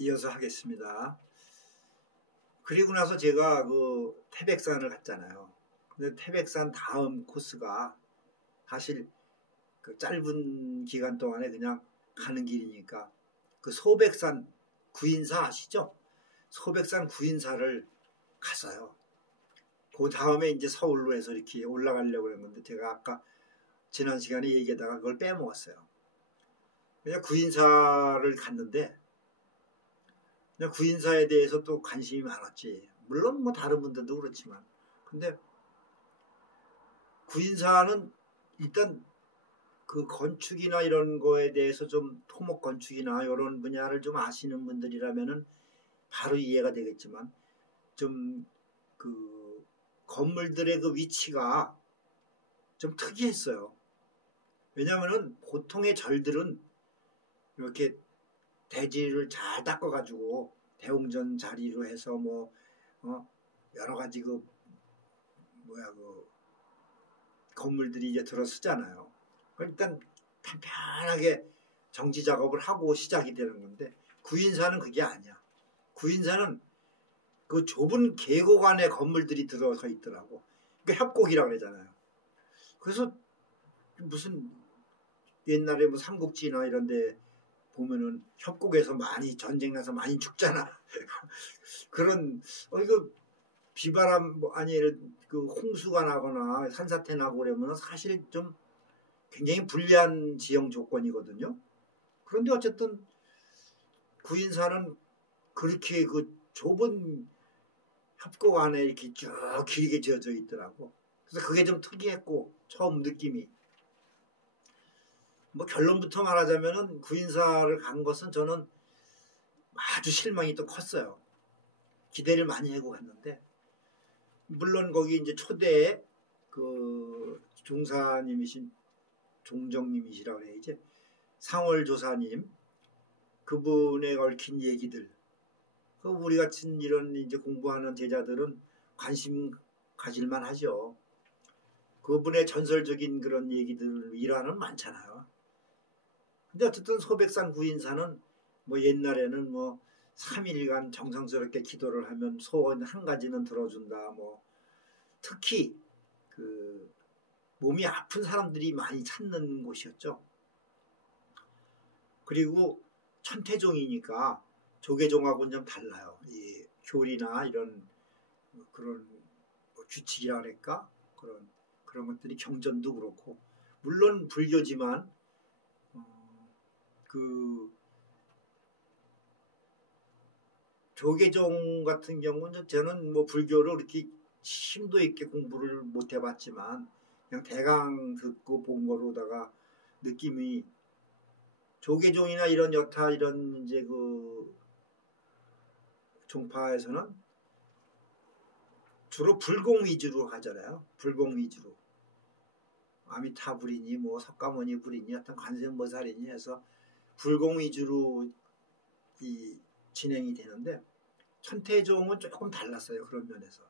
이어서 하겠습니다. 그리고 나서 제가 그 태백산을 갔잖아요. 근데 태백산 다음 코스가 사실 그 짧은 기간 동안에 그냥 가는 길이니까 그 소백산 구인사 아시죠? 소백산 구인사를 갔어요. 그 다음에 이제 서울로 해서 이렇게 올라가려고 했는데 제가 아까 지난 시간에 얘기하다가 그걸 빼먹었어요. 그냥 구인사를 갔는데 그냥 구인사에 대해서 또 관심이 많았지. 물론 뭐 다른 분들도 그렇지만. 근데 구인사는 일단 그 건축이나 이런 거에 대해서 좀 토목 건축이나 이런 분야를 좀 아시는 분들이라면은 바로 이해가 되겠지만 좀 그 건물들의 그 위치가 좀 특이했어요. 왜냐면은 보통의 절들은 이렇게 대지를 잘 닦아가지고 대웅전 자리로 해서 뭐 여러 가지 그 건물들이 이제 들어서잖아요. 일단 편편하게 정지 작업을 하고 시작이 되는 건데 구인사는 그게 아니야. 구인사는 그 좁은 계곡 안에 건물들이 들어서 있더라고. 그러니까 협곡이라고 그러잖아요. 그래서 무슨 옛날에 뭐 삼국지나 이런 데 보면은 협곡에서 많이 전쟁 나서 많이 죽잖아. 그런 이거 비바람 아니 그 홍수가 나거나 산사태 나고 그러면 사실 좀 굉장히 불리한 지형 조건이거든요. 그런데 어쨌든 구인사는 그렇게 그 좁은 협곡 안에 이렇게 쭉 길게 지어져 있더라고. 그래서 그게 좀 특이했고 처음 느낌이. 뭐 결론부터 말하자면은 구인사를 간 것은 저는 아주 실망이 또 컸어요. 기대를 많이 하고 갔는데 물론 거기 이제 초대에 그 종사님이신 종정님이시라고 해야지 상월조사님 그분에 얽힌 얘기들 우리 같은 이런 이제 공부하는 제자들은 관심 가질만 하죠. 그분의 전설적인 그런 얘기들 일화는 많잖아요. 근데 어쨌든 소백산 구인사는 뭐 옛날에는 뭐 3일간 정성스럽게 기도를 하면 소원 한 가지는 들어준다. 뭐 특히 그 몸이 아픈 사람들이 많이 찾는 곳이었죠. 그리고 천태종이니까 조계종하고는 좀 달라요. 이 교리나 이런 그런 규칙이라 그럴까 그런 것들이 경전도 그렇고 물론 불교지만 그 조계종 같은 경우는 저는 뭐 불교를 그렇게 심도 있게 공부를 못 해봤지만 그냥 대강 듣고 본 거로다가 느낌이 조계종이나 이런 여타 이런 이제 그 종파에서는 주로 불공 위주로 하잖아요. 불공 위주로. 아미타불이니 뭐 석가모니 불이니 하여튼 관세음보살이니 해서 불공 위주로 이 진행이 되는데 천태종은 조금 달랐어요. 그런 면에서.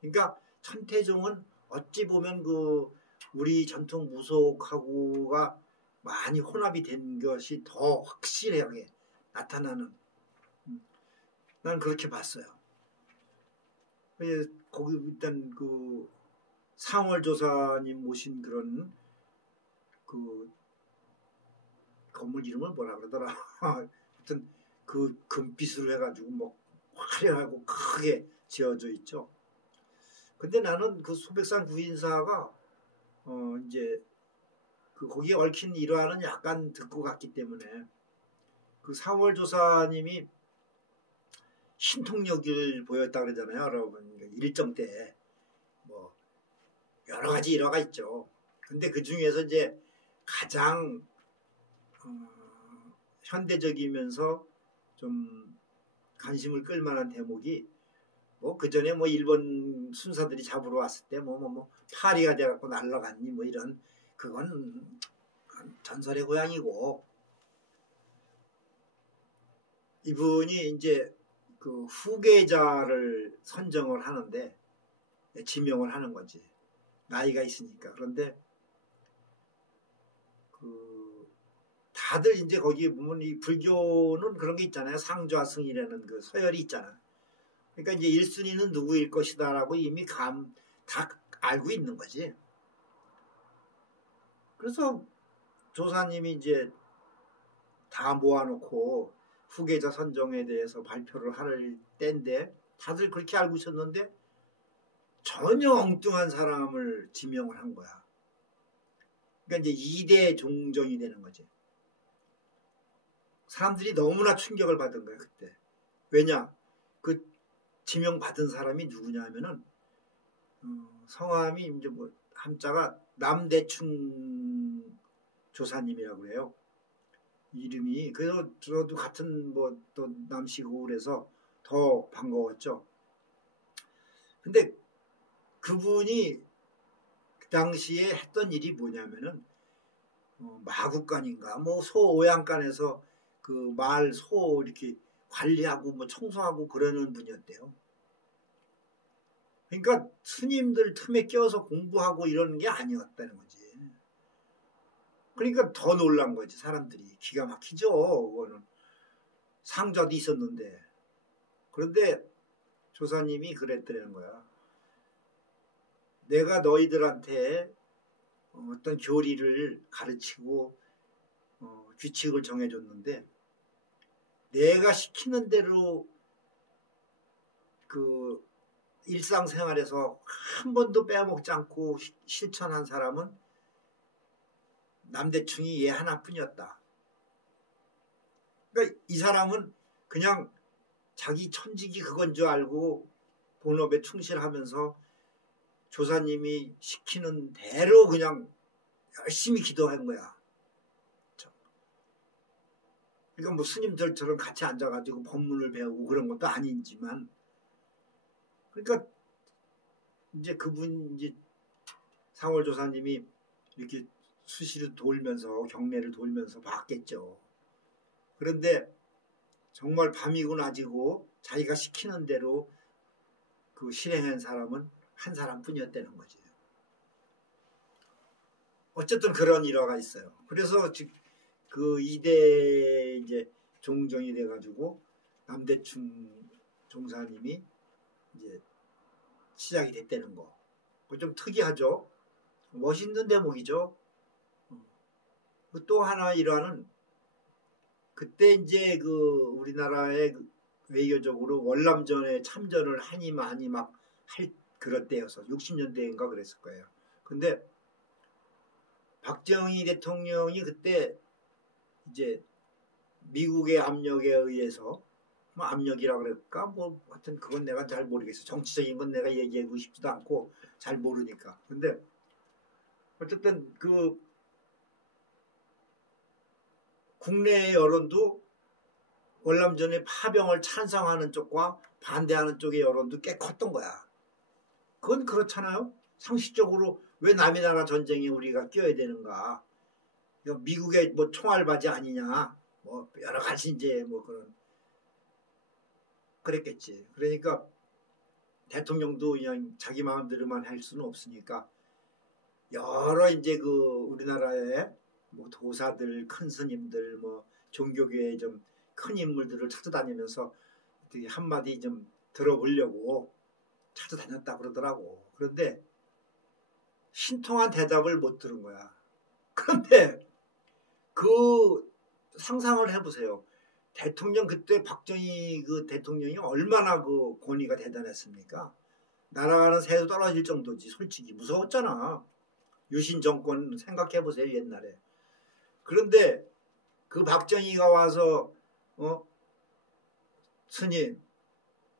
그러니까 천태종은 어찌 보면 그 우리 전통 무속하고가 많이 혼합이 된 것이 더 확실하게 나타나는 난 그렇게 봤어요. 거기 일단 그 상월조사님 모신 그런 그 건물 이름을 뭐라 그러더라. 하여튼 그 금빛으로 해가지고 뭐 화려하고 크게 지어져 있죠. 근데 나는 그 소백산 구인사가 이제 그 거기에 얽힌 일화는 약간 듣고 갔기 때문에 그 상월조사님이 신통력을 보였다 그러잖아요, 여러분. 일정 때 뭐 여러 가지 일화가 있죠. 근데 그 중에서 이제 가장 현대적이면서 좀 관심을 끌만한 대목이 뭐 그 전에 뭐 일본 순사들이 잡으러 왔을 때 뭐 파리가 돼갖고 날라갔니 뭐 이런 그건 전설의 고향이고 이분이 이제 그 후계자를 선정을 하는데 지명을 하는 거지. 나이가 있으니까. 그런데 그 다들 이제 거기 보면 이 불교는 그런 게 있잖아요. 상좌승이라는 그 서열이 있잖아. 그러니까 이제 1순위는 누구일 것이다라고 이미 다 알고 있는 거지. 그래서 조사님이 이제 다 모아놓고 후계자 선정에 대해서 발표를 할 때인데 다들 그렇게 알고 있었는데 전혀 엉뚱한 사람을 지명을 한 거야. 그러니까 이제 2대 종정이 되는 거지. 사람들이 너무나 충격을 받은 거야 그때. 왜냐? 그 지명받은 사람이 누구냐 하면은 성함이 이제 뭐 한자가 남대충 조사님이라고 해요. 이름이. 그래서 저도 같은 뭐 또 남씨고 그래서 더 반가웠죠. 근데 그분이 그 당시에 했던 일이 뭐냐면은 마구간인가 뭐 소오양간에서 그 말 소 이렇게 관리하고 뭐 청소하고 그러는 분이었대요. 그러니까 스님들 틈에 껴서 공부하고 이러는 게 아니었다는 거지. 그러니까 더 놀란 거지 사람들이. 기가 막히죠. 그거는 상좌도 있었는데. 그런데 조사님이 그랬다는 거야. 내가 너희들한테 어떤 교리를 가르치고 규칙을 정해줬는데 내가 시키는 대로 그 일상생활에서 한 번도 빼먹지 않고 실천한 사람은 남대충이 얘 하나뿐이었다. 그러니까 이 사람은 그냥 자기 천직이 그건 줄 알고 본업에 충실하면서 조사님이 시키는 대로 그냥 열심히 기도한 거야. 그러니까 뭐 스님들처럼 같이 앉아가지고 법문을 배우고 그런 것도 아니지만, 그러니까 이제 그분 이제 상월 조사님이 이렇게 수시로 돌면서 경례를 돌면서 봤겠죠. 그런데 정말 밤이고 낮이고 자기가 시키는 대로 그 실행한 사람은 한 사람뿐이었다는 거지. 어쨌든 그런 일화가 있어요. 그래서 그 2대 이제 종정이 돼가지고 남대충 종사님이 이제 시작이 됐다는 거. 그거 좀 특이하죠. 멋있는 대목이죠. 또 하나 일화는 그때 이제 그 우리나라의 외교적으로 월남전에 참전을 하니 많이 막 할 그럴 때여서 60년대인가 그랬을 거예요. 근데 박정희 대통령이 그때 이제 미국의 압력에 의해서 뭐 압력이라 그럴까 뭐 하여튼 그건 내가 잘 모르겠어. 정치적인 건 내가 얘기하고 싶지도 않고 잘 모르니까. 근데 어쨌든 그 국내 여론도 월남전의 파병을 찬성하는 쪽과 반대하는 쪽의 여론도 꽤 컸던 거야. 그건 그렇잖아요. 상식적으로 왜 남의 나라 전쟁에 우리가 끼어야 되는가. 미국의 뭐 총알바지 아니냐. 뭐 여러 가지 이제 뭐 그랬겠지. 그러니까 대통령도 그냥 자기 마음대로만 할 수는 없으니까 여러 이제 그 우리나라의 뭐 도사들, 큰 스님들, 뭐 종교계의 좀 큰 인물들을 찾아다니면서 어떻게 한마디 좀 들어보려고 찾아다녔다 그러더라고. 그런데 신통한 대답을 못 들은 거야. 그런데 그 상상을 해보세요. 대통령 그때 박정희 그 대통령이 얼마나 그 권위가 대단했습니까? 나라는 새도 떨어질 정도지. 솔직히 무서웠잖아. 유신 정권 생각해보세요. 옛날에. 그런데 그 박정희가 와서 스님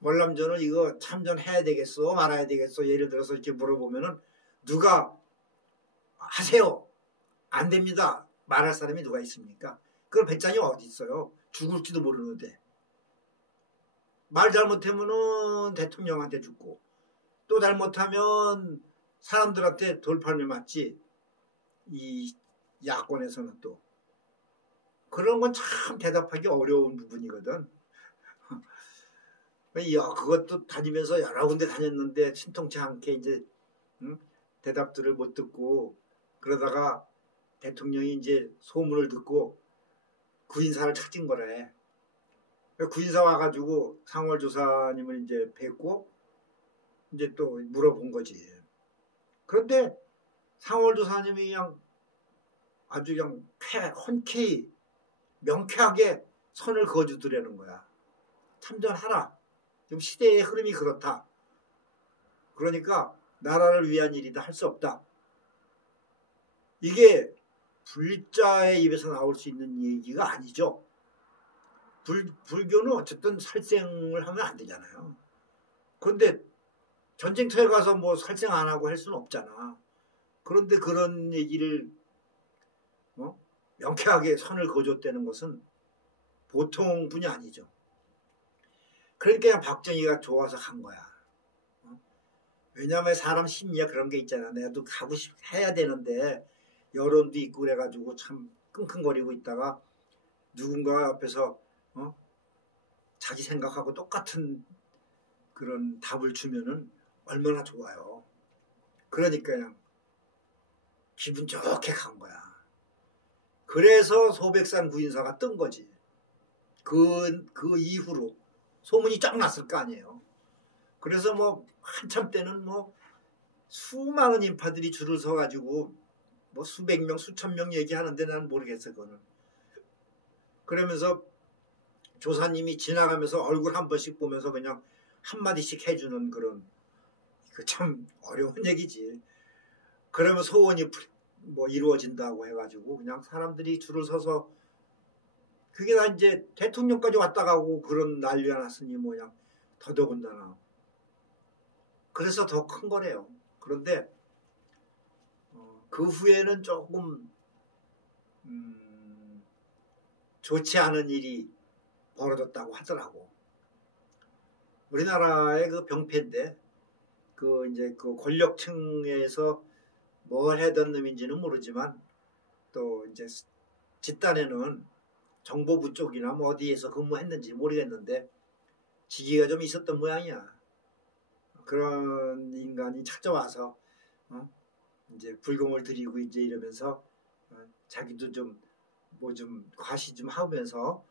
월남전을 이거 참전해야 되겠어 말아야 되겠어 예를 들어서 이렇게 물어보면은 누가 하세요 안 됩니다 말할 사람이 누가 있습니까? 그런 배짱이 어디 있어요? 죽을지도 모르는데 말 잘못하면은 대통령한테 죽고 또 잘못하면 사람들한테 돌팔을 맞지. 이 야권에서는 또 그런 건 참 대답하기 어려운 부분이거든. 그것도 다니면서 여러 군데 다녔는데 신통치 않게 이제 대답들을 못 듣고 그러다가 대통령이 이제 소문을 듣고 구인사를 찾은 거래. 구인사 와가지고 상월조사님을 이제 뵙고 이제 또 물어본 거지. 그런데 상월조사님이 그냥 아주 그냥 흔쾌히 명쾌하게 선을 그어주더라는 거야. 참전하라. 지금 시대의 흐름이 그렇다. 그러니까 나라를 위한 일이다. 할 수 없다. 이게 불자의 입에서 나올 수 있는 얘기가 아니죠. 불교는 어쨌든 살생을 하면 안 되잖아요. 그런데 전쟁터에 가서 뭐 살생 안 하고 할 수는 없잖아. 그런데 그런 얘기를 명쾌하게 선을 그어줬다는 것은 보통 분이 아니죠. 그러니까 박정희가 좋아서 간 거야. 왜냐하면 사람 심리가 그런 게 있잖아. 내가도 가고 해야 되는데 여론도 있고 그래가지고 참 끙끙거리고 있다가 누군가 옆에서 자기 생각하고 똑같은 그런 답을 주면은 얼마나 좋아요. 그러니까 그냥 기분 좋게 간 거야. 그래서 소백산 구인사가 뜬 거지. 그 이후로 소문이 쫙 났을 거 아니에요. 그래서 뭐 한참 때는 뭐 수많은 인파들이 줄을 서가지고 뭐 수백 명, 수천 명 얘기하는데 나는 모르겠어 그거는. 그러면서 조사님이 지나가면서 얼굴 한 번씩 보면서 그냥 한마디씩 해주는 그런 그 참 어려운 얘기지. 그러면 소원이 뭐 이루어진다고 해가지고 그냥 사람들이 줄을 서서 그게 다 이제 대통령까지 왔다 가고 그런 난리가 났으니 뭐냐 더더군다나. 그래서 더 큰 거래요. 그런데 그 후에는 조금 좋지 않은 일이 벌어졌다고 하더라고. 우리나라의 그 병폐인데 그 이제 그 권력층에서 뭘 하던 놈인지는 모르지만 또 이제 집단에는 정보부 쪽이나 뭐 어디에서 근무했는지 모르겠는데 직위가 좀 있었던 모양이야. 그런 인간이 찾아와서 이제 불공을 들이고 이제 이러면서 자기도 좀 뭐 좀 과시 좀 하면서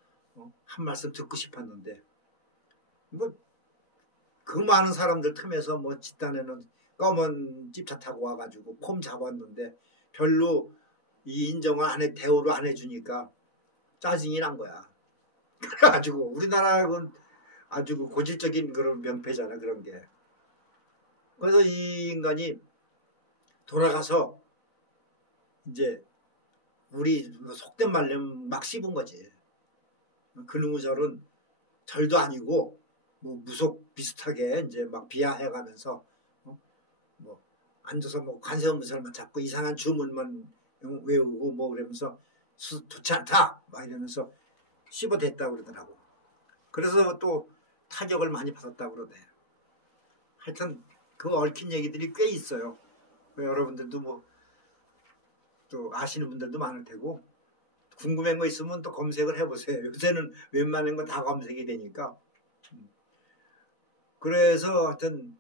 한 말씀 듣고 싶었는데 뭐 그 많은 사람들 틈에서 뭐 집단에는 검은 집차 타고 와가지고 폼 잡았는데 별로 이 인정을 안 해, 대우를 안 해주니까 짜증이 난 거야. 그래가지고 우리나라는 아주 고질적인 그런 명패잖아 그런 게. 그래서 이 인간이 돌아가서 이제 우리 속된 말로 막 씹은 거지. 그놈의 절은 절도 아니고 뭐 무속 비슷하게 이제 막 비하해가면서 뭐 앉아서 뭐 관세음보살만 잡고 이상한 주문만 외우고 뭐 그러면서 좋지 않다 막 이러면서 씹어댔다고 그러더라고. 그래서 또 타격을 많이 받았다고 그러대. 하여튼 그 얽힌 얘기들이 꽤 있어요. 여러분들도 뭐 또 아시는 분들도 많을 테고 궁금한 거 있으면 또 검색을 해보세요. 요새는 웬만한 거 다 검색이 되니까. 그래서 하여튼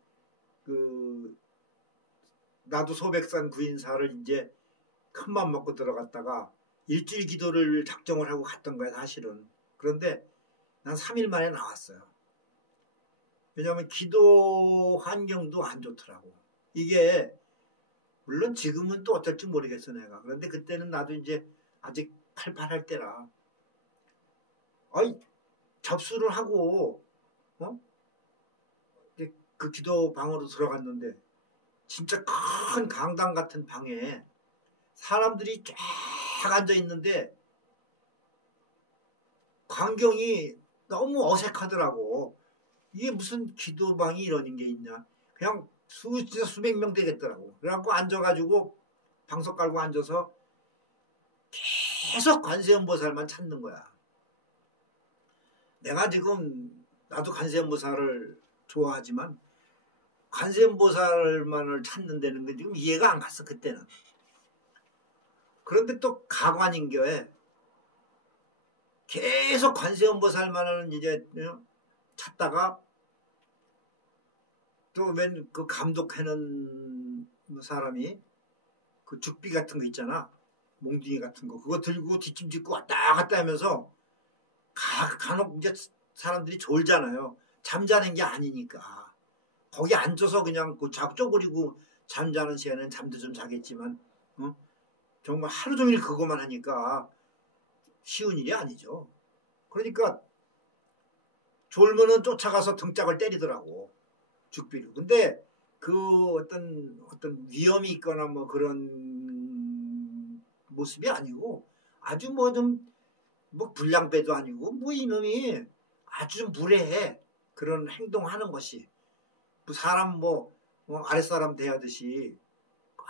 그 나도 소백산 구인사를 이제 큰맘 먹고 들어갔다가 일주일 기도를 작정을 하고 갔던 거야 사실은. 그런데 난 3일 만에 나왔어요. 왜냐하면 기도 환경도 안 좋더라고. 이게 물론 지금은 또 어떨지 모르겠어 내가. 그런데 그때는 나도 이제 아직 팔팔할 때라. 아이 접수를 하고 그 기도 방으로 들어갔는데 진짜 큰 강당 같은 방에 사람들이 쫙 앉아 있는데 광경이 너무 어색하더라고. 이게 무슨 기도방이 이런 게 있냐. 그냥 진짜 수백 명 되겠더라고. 그래갖고 앉아가지고 방석 깔고 앉아서 계속 관세음보살만 찾는 거야. 내가 지금 나도 관세음보살을 좋아하지만 관세음보살만을 찾는 데는 게 지금 이해가 안 갔어 그때는. 그런데 또 가관인교에 계속 관세음보살만을 이제 찾다가 또 웬 그 감독하는 사람이 그 죽비 같은 거 있잖아. 몽둥이 같은 거 그거 들고 뒷짐짓고 왔다 갔다 하면서 간혹 이제 사람들이 졸잖아요. 잠자는 게 아니니까 거기 앉아서 그냥 그 쪼그리고 잠자는 시간엔 잠도 좀 자겠지만 정말 하루 종일 그거만 하니까 쉬운 일이 아니죠. 그러니까 졸면은 쫓아가서 등짝을 때리더라고 죽비로. 근데 그 어떤 위험이 있거나 뭐 그런 모습이 아니고 아주 뭐 좀 뭐 불량배도 아니고 뭐 이놈이 아주 좀 무례해. 그런 행동하는 것이 뭐 사람 뭐 아랫사람 대하듯이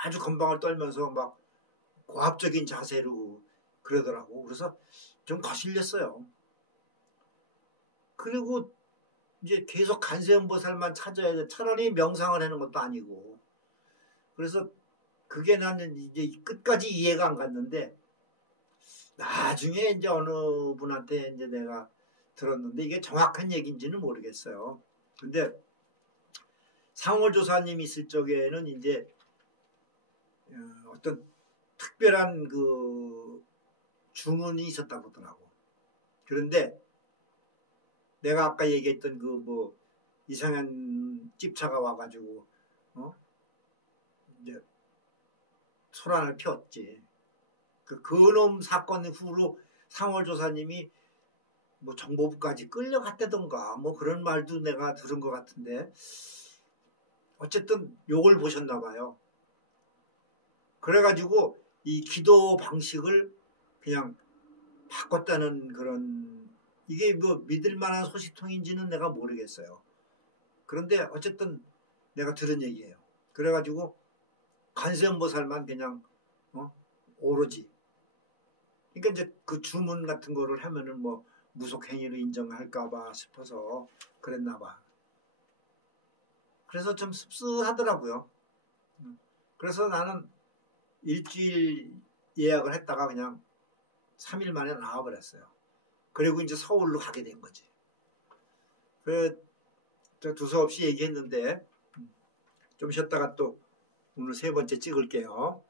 아주 건방을 떨면서 막 고압적인 자세로 그러더라고. 그래서 좀 거슬렸어요. 그리고 이제 계속 관세음보살만 찾아야 돼. 차라리 명상을 하는 것도 아니고. 그래서 그게 나는 이제 끝까지 이해가 안 갔는데 나중에 이제 어느 분한테 이제 내가 들었는데 이게 정확한 얘기인지는 모르겠어요. 근데 상월조사님 있을 적에는 이제 어떤 특별한 그 주문이 있었다고 하더라고. 그런데 내가 아까 얘기했던 그 뭐 이상한 집차가 와가지고 이제 소란을 피웠지. 그놈 사건 후로 상월조사님이 뭐 정보부까지 끌려갔다던가 뭐 그런 말도 내가 들은 것 같은데 어쨌든 욕을 보셨나 봐요. 그래가지고 이 기도 방식을 그냥 바꿨다는 그런 이게 뭐 믿을 만한 소식통인지는 내가 모르겠어요. 그런데 어쨌든 내가 들은 얘기예요. 그래가지고 관세음보살만 그냥 오로지 그러니까 이제 그 주문 같은 거를 하면은 뭐 무속행위로 인정할까봐 싶어서 그랬나봐. 그래서 좀 씁쓸하더라고요. 그래서 나는 일주일 예약을 했다가 그냥 3일 만에 나와버렸어요. 그리고 이제 서울로 가게 된 거지. 그래 두서없이 얘기했는데 좀 쉬었다가 또 오늘 3번째 찍을게요.